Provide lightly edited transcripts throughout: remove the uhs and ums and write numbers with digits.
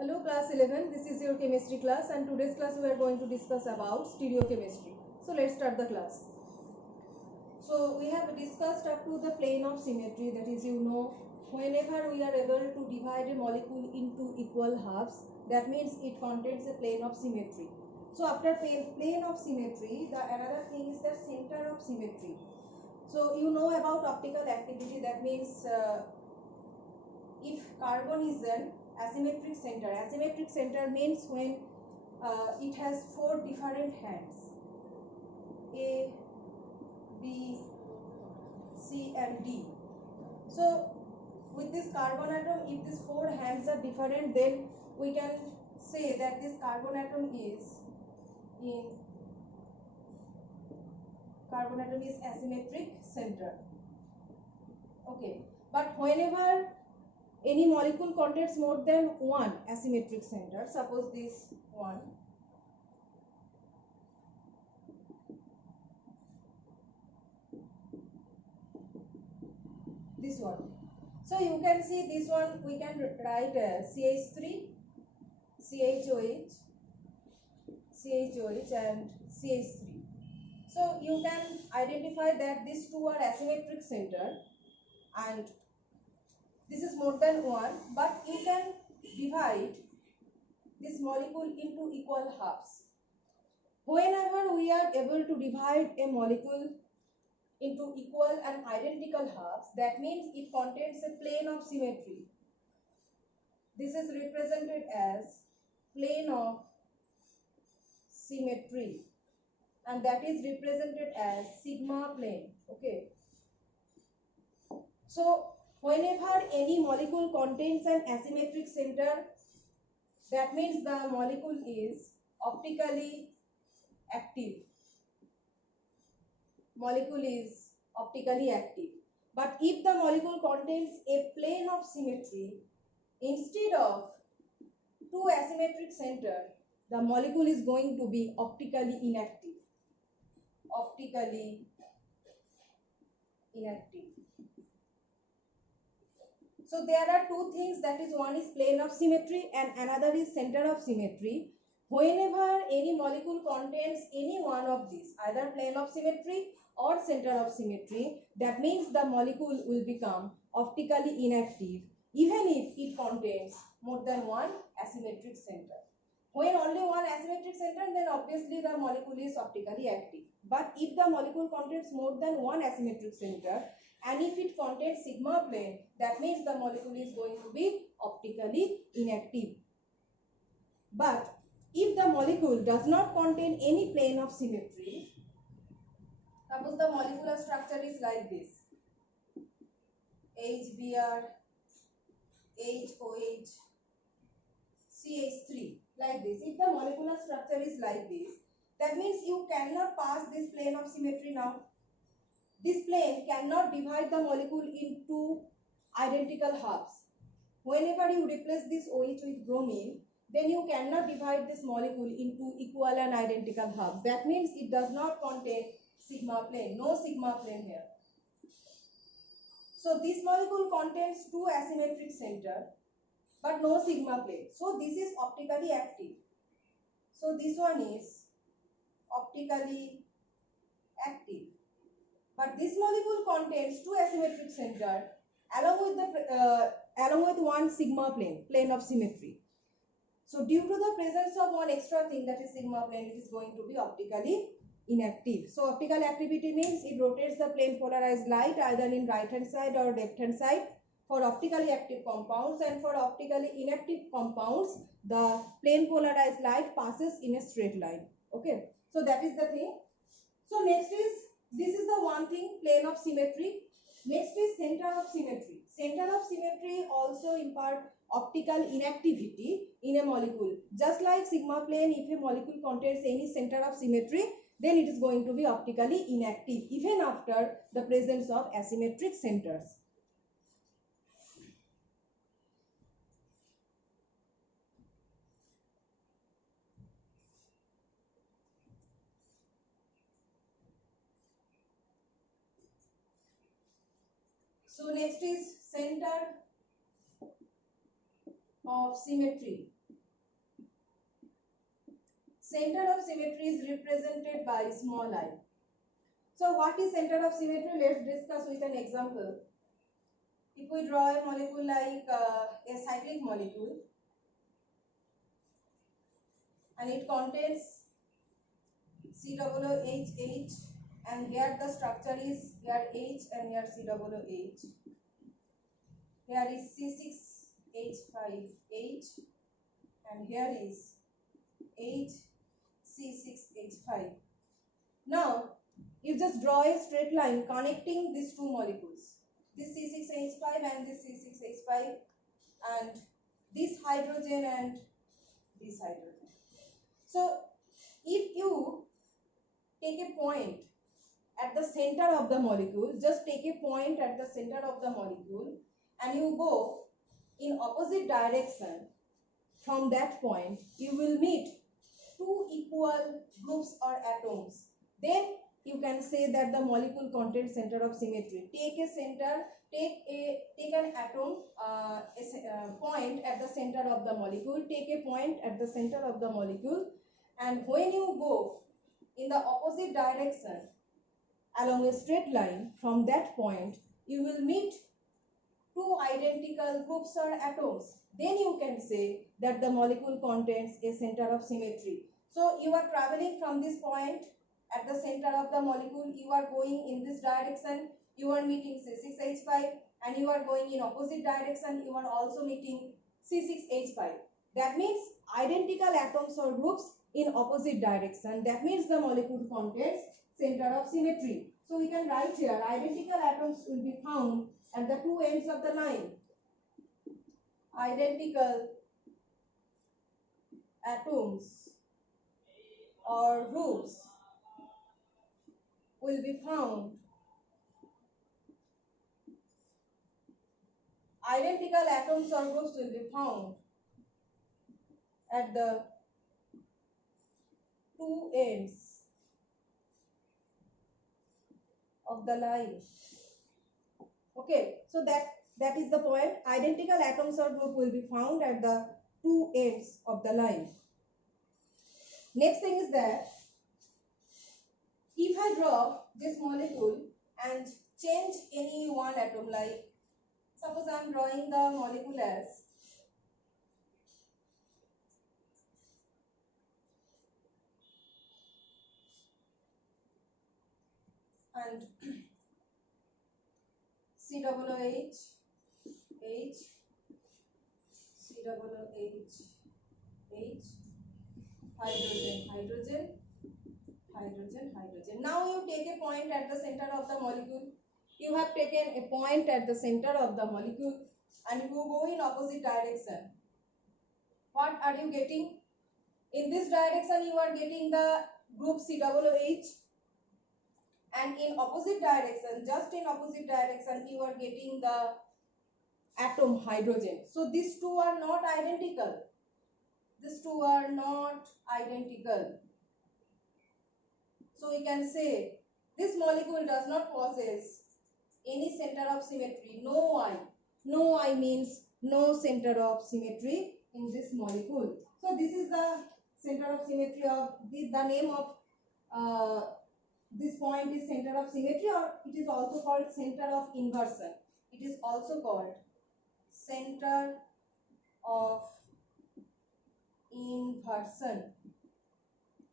Hello class 11, this is your chemistry class and today's class we are going to discuss about stereochemistry. So let's start the class. So we have discussed up to the plane of symmetry, that is whenever we are able to divide a molecule into equal halves, that means it contains a plane of symmetry. So after plane of symmetry, the another thing is the center of symmetry. So you know about optical activity, that means if carbon is an asymmetric center means when it has four different hands, A, B, C and D. So with this carbon atom, if these four hands are different, then we can say that this carbon atom is asymmetric center. Okay, but whenever any molecule contains more than one asymmetric center, suppose this one, this one. So you can see this one we can write CH3, CHOH, CHOH and CH3. So you can identify that these two are asymmetric center and this is more than one, but you can divide this molecule into equal halves. Whenever we are able to divide a molecule into equal and identical halves, that means it contains a plane of symmetry. This is represented as plane of symmetry and that is represented as sigma plane. Okay. So whenever any molecule contains an asymmetric center, that means the molecule is optically active. Molecule is optically active. But if the molecule contains a plane of symmetry, instead of two asymmetric center, the molecule is going to be optically inactive. Optically inactive. So there are two things, that is one is plane of symmetry and another is center of symmetry. Whenever any molecule contains any one of these, either plane of symmetry or center of symmetry, that means the molecule will become optically inactive even if it contains more than one asymmetric center. When only one asymmetric center, then obviously the molecule is optically active. But if the molecule contains more than one asymmetric center and if it contains sigma plane, that means the molecule is going to be optically inactive. But if the molecule does not contain any plane of symmetry, suppose the molecular structure is like this, HBr, HOH, CH3, like this. If the molecular structure is like this, that means you cannot pass this plane of symmetry now. This plane cannot divide the molecule into identical halves. Whenever you replace this OH with bromine, then you cannot divide this molecule into equal and identical halves. That means it does not contain sigma plane, no sigma plane here. So this molecule contains two asymmetric center but no sigma plane. So this is optically active. So this one is optically active. But this molecule contains two asymmetric center along with one sigma plane of symmetry. So due to the presence of one extra thing, that is sigma plane, it is going to be optically inactive. So optical activity means it rotates the plane polarized light either in right hand side or left hand side for optically active compounds, and for optically inactive compounds the plane polarized light passes in a straight line. Okay, so that is the thing. So next is, this is the one thing, plane of symmetry. Next is center of symmetry. Center of symmetry also impart optical inactivity in a molecule. Just like sigma plane, if a molecule contains any center of symmetry, then it is going to be optically inactive even after the presence of asymmetric centers. So next is center of symmetry. center of symmetry is represented by small I. So what is center of symmetry? Let's discuss with an example. If we draw a molecule like a cyclic molecule, and it contains COOH, and here the structure is here H and here COOH. Here is C6H5H and here is HC6H5. Now you just draw a straight line connecting these two molecules, this C6H5 and this C6H5, and this hydrogen and this hydrogen. So if you take a point at the center of the molecule, just take a point at the center of the molecule and you go in opposite direction from that point, you will meet two equal groups or atoms. Then you can say that the molecule contains center of symmetry. Take a center, take an atom, point at the center of the molecule, take a point at the center of the molecule, and when you go in the opposite direction along a straight line from that point, you will meet two identical groups or atoms. Then you can say that the molecule contains a center of symmetry. So you are traveling from this point at the center of the molecule, you are going in this direction, you are meeting C6H5, and you are going in opposite direction, you are also meeting C6H5. That means identical atoms or groups in opposite direction. That means the molecule contains center of symmetry. So we can write here identical atoms will be found at the two ends of the line. Identical atoms or groups will be found. Identical atoms or groups will be found at the two ends of the line. Okay, so that is the point. Identical atoms or group will be found at the two ends of the line. Next thing is that if I draw this molecule and change any one atom, like suppose I am drawing the molecule as and COOH, H, COOH, H, hydrogen, hydrogen, hydrogen, hydrogen. Now you take a point at the center of the molecule. You have taken a point at the center of the molecule and you go in opposite direction. What are you getting? In this direction you are getting the group COOH, and in opposite direction, just in opposite direction, you are getting the atom hydrogen. So these two are not identical. These two are not identical. So we can say this molecule does not possess any center of symmetry. No I. No I means no center of symmetry in this molecule. So this is the center of symmetry of the name of this point is center of symmetry, or it is also called center of inversion. It is also called center of inversion.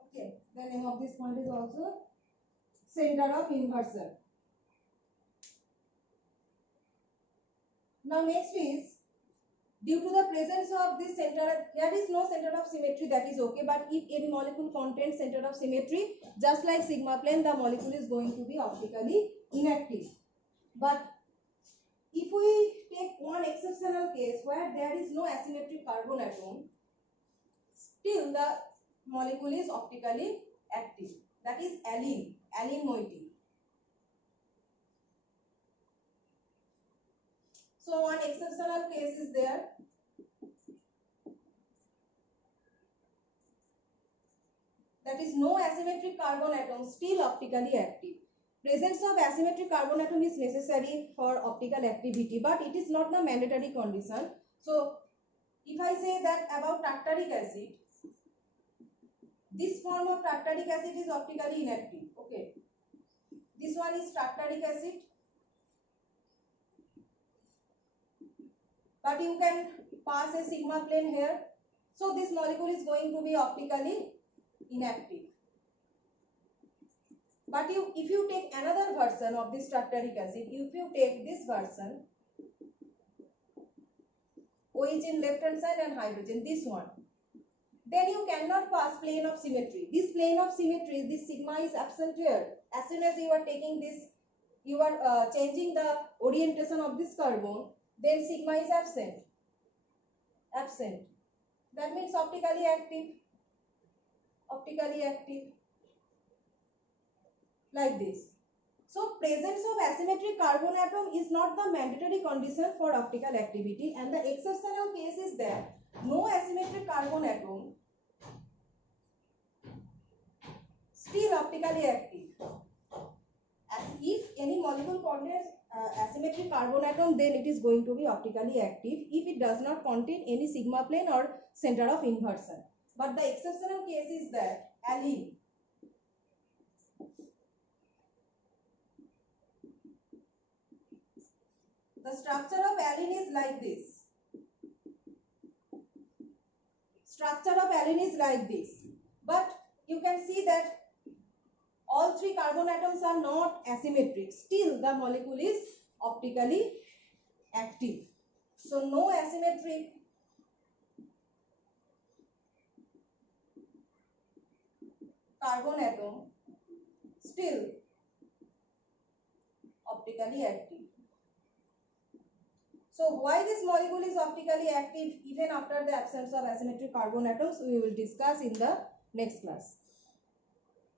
Okay, the name of this point is also center of inversion. Now next is, due to the presence of this center, there is no center of symmetry, that is okay, but if any molecule contains center of symmetry, just like sigma plane, the molecule is going to be optically inactive. But if we take one exceptional case where there is no asymmetric carbon atom, still the molecule is optically active. That is alene, alene moiety. So one exceptional case is there. That is no asymmetric carbon atom, still optically active. Presence of asymmetric carbon atom is necessary for optical activity, but it is not the mandatory condition. So if I say that about tartaric acid, This form of tartaric acid is optically inactive. Okay. This one is tartaric acid. But you can pass a sigma plane here. So this molecule is going to be optically inactive. But if you take another version of this tartaric acid, if you take this version, OH in left hand side and hydrogen, this one, then you cannot pass plane of symmetry. This plane of symmetry, this sigma is absent here. As soon as you are taking this, you are changing the orientation of this carbon, then sigma is absent. Absent. That means optically active. Optically active. Like this. So presence of asymmetric carbon atom is not the mandatory condition for optical activity, and the exceptional case is that no asymmetric carbon atom still optically active. As if any molecule contains asymmetric carbon atom, then it is going to be optically active if it does not contain any sigma plane or center of inversion. But the exceptional case is that alene. The structure of alene is like this. Structure of alene is like this. But you can see that all three carbon atoms are not asymmetric. Still the molecule is optically active. So no asymmetric carbon atom, still optically active. So why this molecule is optically active even after the absence of asymmetric carbon atoms, we will discuss in the next class.